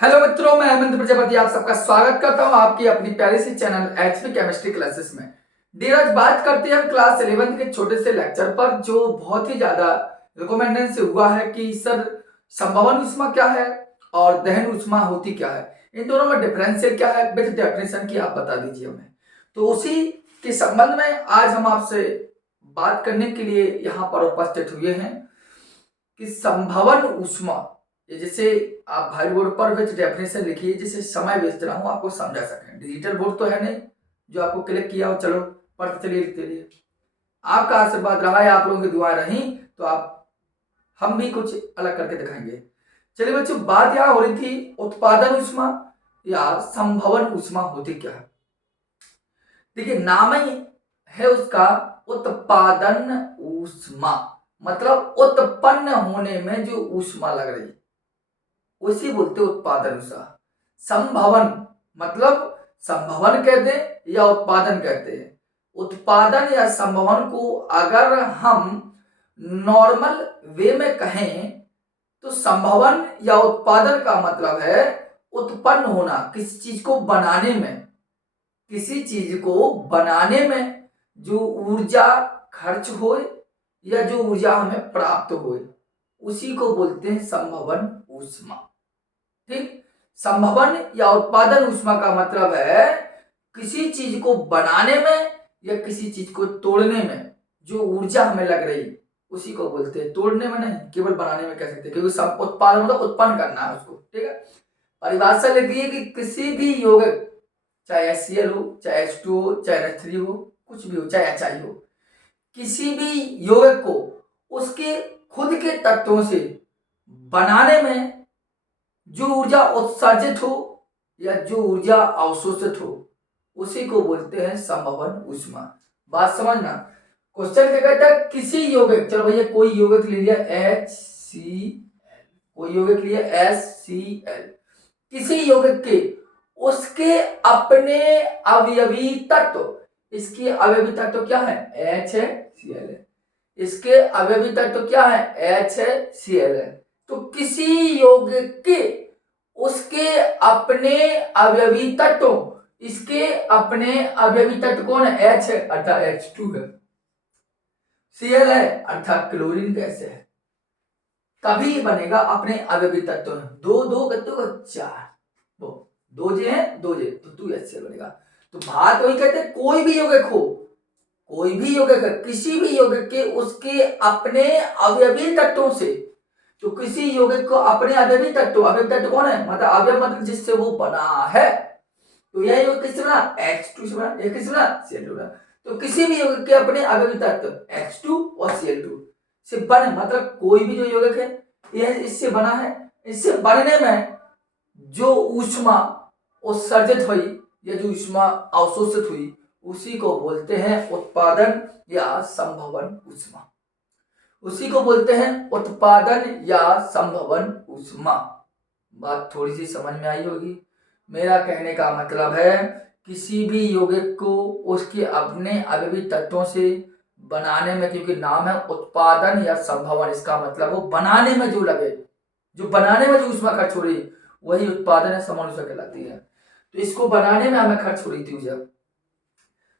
Hello मित्रों, मैं हेमंत प्रजापति आप सबका स्वागत करता हूं आपकी अपनी प्यारी सी चैनल एचपी केमिस्ट्री क्लासेस में। डियर, आज बात करते हैं हम क्लास 11th के छोटे से लेक्चर पर, जो बहुत ही ज्यादा रिकमेंडेशन से हुआ है कि सर संभवन ऊष्मा क्या है और दहन ऊष्मा होती क्या है, इन दोनों में डिफरेंशियल क्या है, विद डेफिनेशन की आप बता दीजिए हमें। तो उसी के संबंध में आज हम आपसे बात करने के लिए यहाँ पर उपस्थित हुए हैं कि संभवन ऊष्मा, ये जैसे आप व्हाइट बोर्ड पर विथ डेफिनेशन लिखिए, जिसे समय वेस्ट ना हो, आपको समझा सकें। डिजिटल बोर्ड तो है नहीं जो आपको क्लिक किया हो, चलो पढ़ते चलिए लिखते रहिए। आपका आशीर्वाद रहा है, आप लोगों की दुआएं रही तो आप हम भी कुछ अलग करके दिखाएंगे। चलिए बच्चों, बात यहाँ हो रही थी उत्पादन ऊष्मा या संभवन ऊष्मा होती क्या है। देखिए, नाम ही है उसका उत्पादन ऊष्मा, मतलब उत्पन्न होने में जो ऊष्मा लग रही उसी बोलते उत्पादन ऊष्मा। संभवन मतलब संभवन कहते हैं या उत्पादन कहते हैं। उत्पादन या संभवन को अगर हम नॉर्मल वे में कहें तो संभवन या उत्पादन का मतलब है उत्पन्न होना, किसी चीज को बनाने में, किसी चीज को बनाने में जो ऊर्जा खर्च हो या जो ऊर्जा हमें प्राप्त हो, उसी को बोलते हैं संभवन ऊष्मा। ठीक, संभवन या उत्पादन ऊष्मा का मतलब है किसी चीज को बनाने में या किसी चीज को तोड़ने में जो ऊर्जा हमें लग रही उसी को बोलते हैं। तोड़ने में नहीं, केवल बनाने में कह सकते हैं, क्योंकि उत्पादन मतलब उत्पन्न करना है उसको। ठीक है, परिभाषा लिखिए कि किसी भी यौगिक, चाहे HCl हो, चाहे H2 हो, चाहे NH3 हो, कुछ भी हो, चाहे HI हो, किसी भी यौगिक को उसके खुद के तत्वों से बनाने में जो ऊर्जा उत्सर्जित हो या जो ऊर्जा अवशोषित हो उसी को बोलते हैं संभवन ऊष्मा। बात समझना। क्वेश्चन क्या कहता है, किसी यौगिक, चलो भैया कोई यौगिक ले लिया HCl, कोई यौगिक लिया HCl, किसी यौगिक के उसके अपने अवयवी तत्व, इसके अवयवी तत्व क्या है, H है, Cl है, इसके अवयवी तत्व क्या है, H है, Cl है। तो किसी यौगिक के उसके अपने अवयवी तत्व, इसके अपने अवयवी तत्व कौन है, H है अर्थात H2 है, Cl है अर्थात क्लोरीन गैस है, तभी बनेगा अपने अवयवी तत्व। दो दो तत्व चार, दो जे है, दो जे तो 2HCl बनेगा। तो बात वही कहते हैं, कोई भी यौगिक हो, कोई भी यौगिक है, किसी भी यौगिक के उसके अपने अवयवी तत्वों से, तो किसी यौगिक को अपने अवयवी तत्व, अवयवी तत्व कौन है, मतलब अवयव मतलब जिससे वो बना है, तो यह यौगिक किससे बना, H2 से बना, यह किससे बना, Cl2 बना। तो किसी भी यौगिक के अपने अवयवी तत्व H2 और Cl2 से बने, मतलब कोई भी जो यौगिक है यह इससे बना है, इससे बनने में जो ऊष्मा उत्सर्जित हुई या जो ऊष्मा अवशोषित हुई उसी को बोलते हैं उत्पादन या संभवन ऊष्मा, उसी को बोलते हैं उत्पादन या संभवन ऊष्मा। बात थोड़ी सी समझ में आई होगी। मेरा कहने का मतलब है किसी भी यौगिक को उसके अपने अवयवी तत्वों से बनाने में, क्योंकि नाम है उत्पादन या संभवन, इसका मतलब वो बनाने में जो लगे, जो बनाने में जो ऊष्मा खर्च हो रही वही उत्पादन या संभवन ऊष्मा कहलाती है। तो इसको बनाने में हमें खर्च हो रही थी ऊर्जा,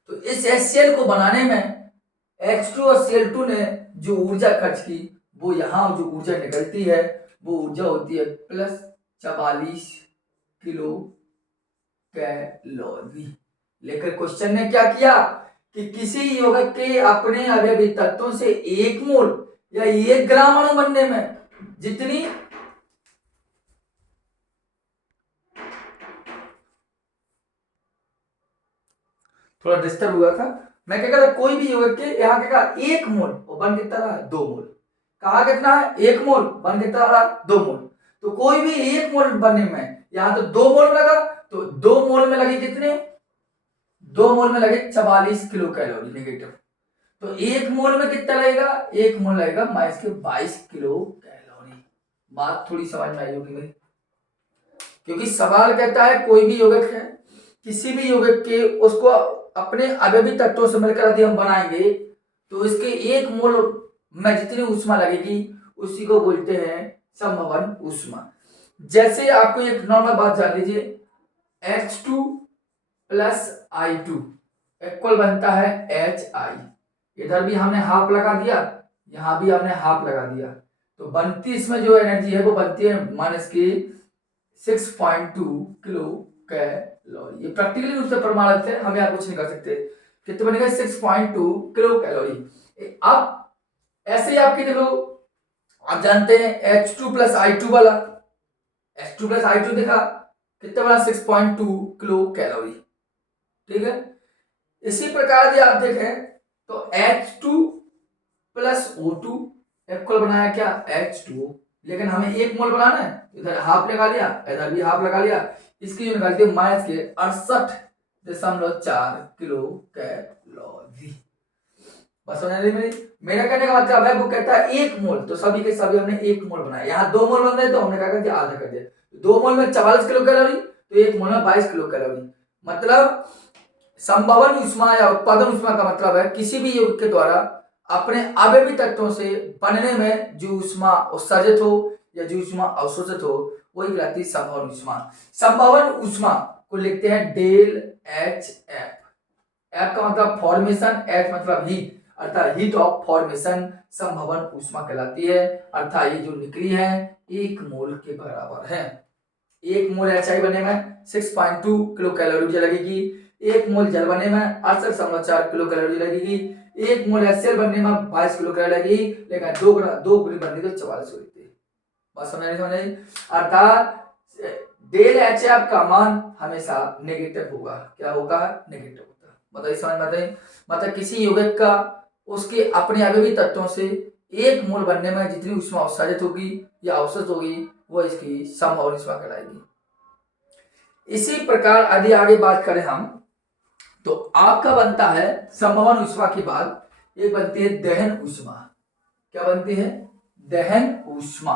तो इस HCl को बनाने में H2 और Cl2 ने जो ऊर्जा खर्च की, वो यहाँ जो ऊर्जा निकलती है वो ऊर्जा होती है +44 किलो कैलोरी। लेकर क्वेश्चन ने क्या किया कि किसी यौगिक के अपने अवयवी तत्वों से 1 मोल या 1 ग्राम अणु बनने में जितनी, थोड़ा डिस्टर्ब हुआ था, मैं क्या कहता, कोई भी यौगिक के यहाँ क्या कहा 1 मोल और बन कितना रहा 2 मोल, कहा कितना है 1 मोल, बन कितना रहा 2 मोल। तो कोई भी 1 मोल बनने में यहाँ तो 2 मोल लगा, तो 2 मोल में लगे कितने, 2 मोल में लगे 44 किलो कैलोरी नेगेटिव। तो 1 मोल में कितना लगेगा, 1 मोल लगेगा -22 किलो कैलोरी। बात थोड़ी समझ में आई होगी मेरी, क्योंकि सवाल कहता है कोई भी यौगिक है, किसी भी यौगिक के उसको अपने अवयवी तत्वों से मिलकर यदि हम बनाएंगे तो इसके 1 मोल में जितनी ऊष्मा लगेगी उसी को बोलते हैं संभवन ऊष्मा। जैसे आपको एक नॉर्मल बात जान लीजिए, H2 प्लस I2 इक्वल बनता है HI। इधर भी हमने हाफ लगा दिया, यहां भी हमने हाफ लगा दिया, तो बनती इसमें जो एनर्जी है वो बनती है माइनस की 6.2 किलो कैलोरी। ये प्रैक्टिकली रूप से प्रमाणित है, हम यहाँ कुछ नहीं कर सकते। कितने बनेगा? 6.2 किलो कैलोरी। अब ऐसे ही आपकी देखो, आप जानते हैं H2 प्लस I2 वाला, H2 प्लस I2 देखा कितना बना? 6.2 किलो कैलोरी। ठीक है, इसी प्रकार यदि आप देखें तो H2 प्लस O2 इक्वल बनाया क्या? H2O। लेकिन हमें एक मोल बनाना है, इधर हाफ लगा लिया, इधर भी हाफ लगा लिया, इसकी जो निकालती है माइनस के 68.4 किलो कैलोरी। बस समझ रही मेरी? मेरा कहने का मतलब है, वो कहता है एक मोल, तो सभी के सभी हमने एक मोल बनाया। यहाँ 2 मोल बन रहे तो हमने क्या कर दिया? आधा कर दिया। 2 मोल में 44 किलो कैलोरी, तो एक मोल में 22 किलो कैलोरी। मतलब संभवन ऊष्मा या उत्पादन ऊष्मा का मतलब है किसी भी यौगिक के द्वारा अपने आवेवी तत्वों से बनने में जो ऊष्मा उत्सर्जित हो या जो ऊष्मा अवशोषित हो, वही कहलाती है संभवन ऊष्मा। संभवन ऊष्मा को लिखते हैं डेल एच एफ। एफ का मतलब फॉर्मेशन, एच मतलब हीट, अर्थात हीट ऑफ फॉर्मेशन संभवन ऊष्मा कहलाती है। अर्थात ये जो निकली है 1 मोल के बराबर है। 1 मोल HI बनने में 6.2 किलो कैलोरी लगेगी, 1 मोल जल बनने में 68.4 किलो कैलोरी लगेगी, 1 मोल HCl बनने में 22 किलो कैलोरी लगेगी, लेकिन 2 गुनी बनने तो 44 होती है। बात समझ नहीं? अर्थात डेल HF का मान हमेशा नेगेटिव होगा। क्या होगा? नेगेटिव होगा। बताइए, समझ में बताइए? मतलब किसी यौगिक का उसके अपने आवेवी तत्वों से 1 मोल बनने में जितनी ऊष्मा उत्सर्जित होगी या अवशोषित होगी, वो इसकी संभवन ऊष्मा कहलाएगी। इसी प्रकार यदि आगे बात करें हम, तो आपका बनता है संभवन ऊष्मा के बाद एक बनती है दहन ऊष्मा। क्या बनती है? दहन ऊष्मा।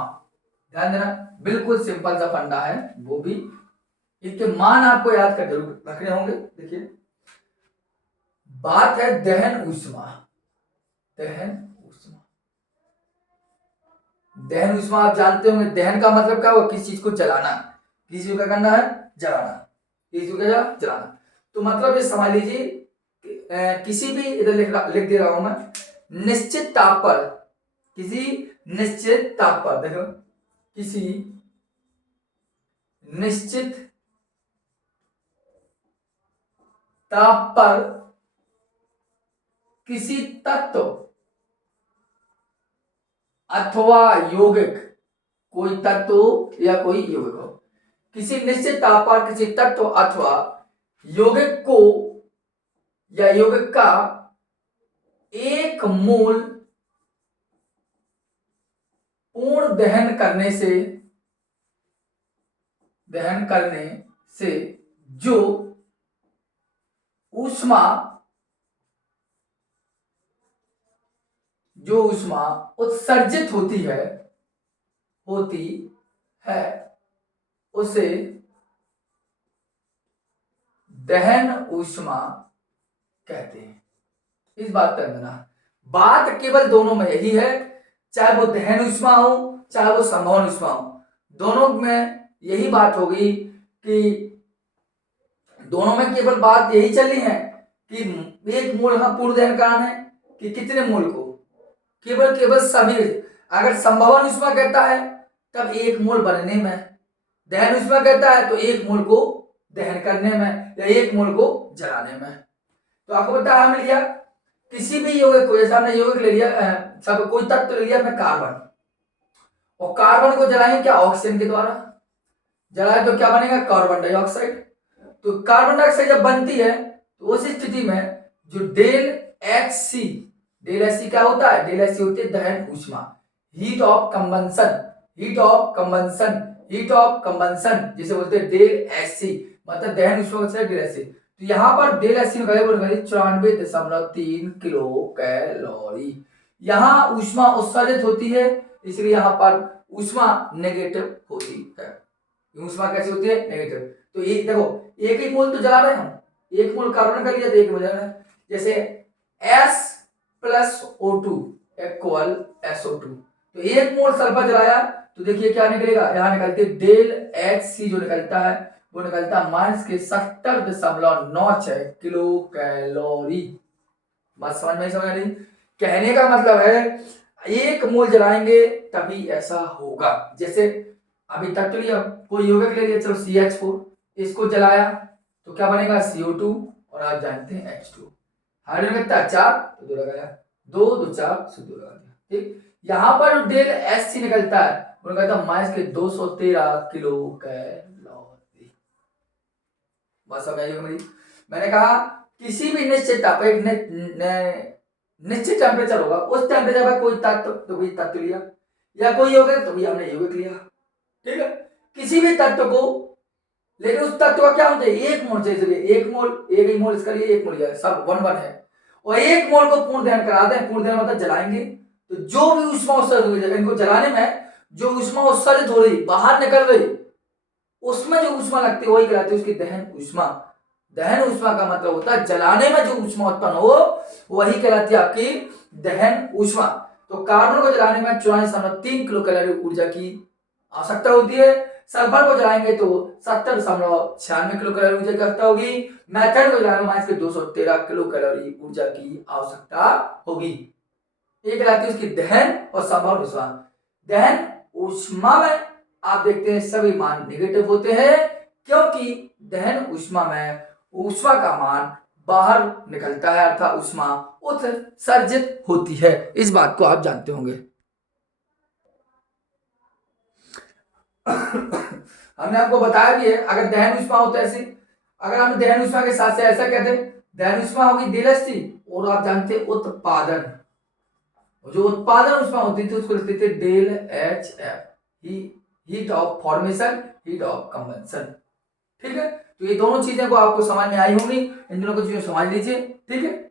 ध्यान देना, बिल्कुल सिंपल सा फंडा है, वो भी इसके मान आपको याद कर जरूर रखने होंगे। देखिए, बात है दहन ऊष्मा। दहन ऊष्मा, दहन ऊष्मा आप जानते होंगे, दहन का मतलब क्या हुआ? किसी चीज को जलाना। किसी को क्या करना है? जलाना। किसी को क्या? जलाना। तो मतलब ये समझ लीजिए, किसी भी, इधर लिख दे रहा हूं मैं, निश्चित ताप पर, किसी निश्चित ताप पर, देखो किसी निश्चित ताप पर किसी तत्व अथवा यौगिक, कोई तत्व या कोई यौगिक हो, किसी निश्चित ताप पर किसी तत्व अथवा यौगिक को या यौगिक का 1 मोल पूर्ण दहन करने से जो ऊष्मा उत्सर्जित होती है उसे दहन ऊष्मा कहते हैं। इस बात पर ध्यान। बात केवल दोनों में यही है, चाहे वो दहन ऊष्मा हो चाहे वो संभवन ऊष्मा हो, दोनों में यही बात होगी कि दोनों में केवल बात यही चली है कि 1 मोल हम पूर्ण दहन कराना है कि कितने मोल को, केवल सभी। अगर संभवन ऊष्मा कहता है तब 1 मोल बनने में, दहन ऊष्मा कहता है तो 1 मोल को दहन करने में या 1 मोल को जलाने में। तो आपको पता है, हमने लिया किसी भी यौगिक को, जैसे हमने यौगिक ले लिया, सब कोई तत्व ले लिया, मैं कार्बन, और कार्बन को जलाएंगे क्या? ऑक्सीजन के द्वारा जलाए तो क्या बनेगा? Carbon dioxide. तो कार्बन डाइऑक्साइड जब बनती है तो उस स्थिति में जो डेल एच सी क्या होता है? डेल एच सी होती है दहन ऊष्मा, हीट ऑफ कंबंसन, जिसे बोलते हैं डेल एच सी, मतलब दहन ऊष्मा से डेल एच सी। तो यहाँ पर del H C 94.3 kilo calorie. यहाँ ऊष्मा उत्सर्जित होती है, इसलिए यहाँ पर ऊष्मा नेगेटिव होती है। ऊष्मा कैसी होती है? नेगेटिव। तो ये देखो, एक ही मोल तो जला रहे हैं हम, 1 मोल कार्बन का लिया तो 1 मोल जला रहे हैं। जैसे S plus O2 equal SO2, तो 1 मोल सल्फर जलाया तो देखिए क्या निकलेगा, यहाँ निकलते डेल एच सी जो निकलता है वो निकलता है माइनस के 70.96 किलो कैलोरी। बात समझ में समझ रही? कहने का मतलब है 1 मोल जलाएंगे तभी ऐसा होगा। जैसे अभी तक तो लिया कोई यौगिक ले लिया, चलो CH4, इसको जलाया तो क्या बनेगा CO2 और आप जानते हैं H2। हाइड्रोजन कितना 4 तो 2 लगाया, 2 2 4 से 2 लगा दिया। ठीक, यहाँ पर जो डेल एच सी निकलता है वो निकलता है माइनस के 213 किलो कैलोरी। बस अब मेरी मैंने कहा किसी भी निश्चित निश्चित टेम्परेचर होगा, उस टेम्परेचर पर कोई तत्व तो कोई तत्व लिया या कोई यौगिक तो भी हमने यौगिक लिया। ठीक है, किसी भी तत्व को, लेकिन उस तत्व का क्या होता है 1 मोल चाहिए, 1 मोल, 1 ही मोल इसका लिए 1 मोल है, सब 1 1 है, और 1 मोल को पूर्ण दहन करा दें। पूर्ण दहन मतलब जलाएंगे तो जो भी उष्मा उत्सर्जित हो जाएगा, इनको जलाने में जो उष्मा उत्सर्जित हो रही बाहर निकल रही उसमें जो उष्मा लगती है वही कहलाती है उसकी दहन उष्मा। दहन उष्मा का मतलब होता है जलाने में जो उष्मा उत्पन्न हो वही कहलाती है आपकी दहन उष्मा। तो कार्बन को जलाने में 44.3 किलो कैलोरी ऊर्जा की आवश्यकता होती है। सल्फर को जलाएंगे तो 70.96 किलो कैलोरी ऊर्जा की आवश्यकता होगी। मेथेन को जलाने में इसके 213 किलो कैलोरी ऊर्जा की आवश्यकता होगी। ये कहलाती है उसकी दहन और संभव उष्मा। दहन उष्मा में आप देखते हैं सभी मान नेगेटिव होते हैं, क्योंकि दहन उष्मा में उष्मा का मान बाहर निकलता है, अर्थात उष्मा उत्सर्जित होती है। इस बात को आप जानते होंगे। हमने आपको बताया भी है, अगर दहन उष्मा होता है ऐसे, अगर हम दहन उष्मा के साथ से ऐसा कहते हैं, दहन उष्मा होगी डेल एच सी, और आप जानते हैं उत्पादन, जो उत्पादन उष्मा होती थी उसको लिखते थे del H F, heat of formation, heat of combustion. ठीक है, तो ये दोनों चीजें को आपको समझ में आई होंगी, इन दोनों को चीजें समझ लीजिए। ठीक है।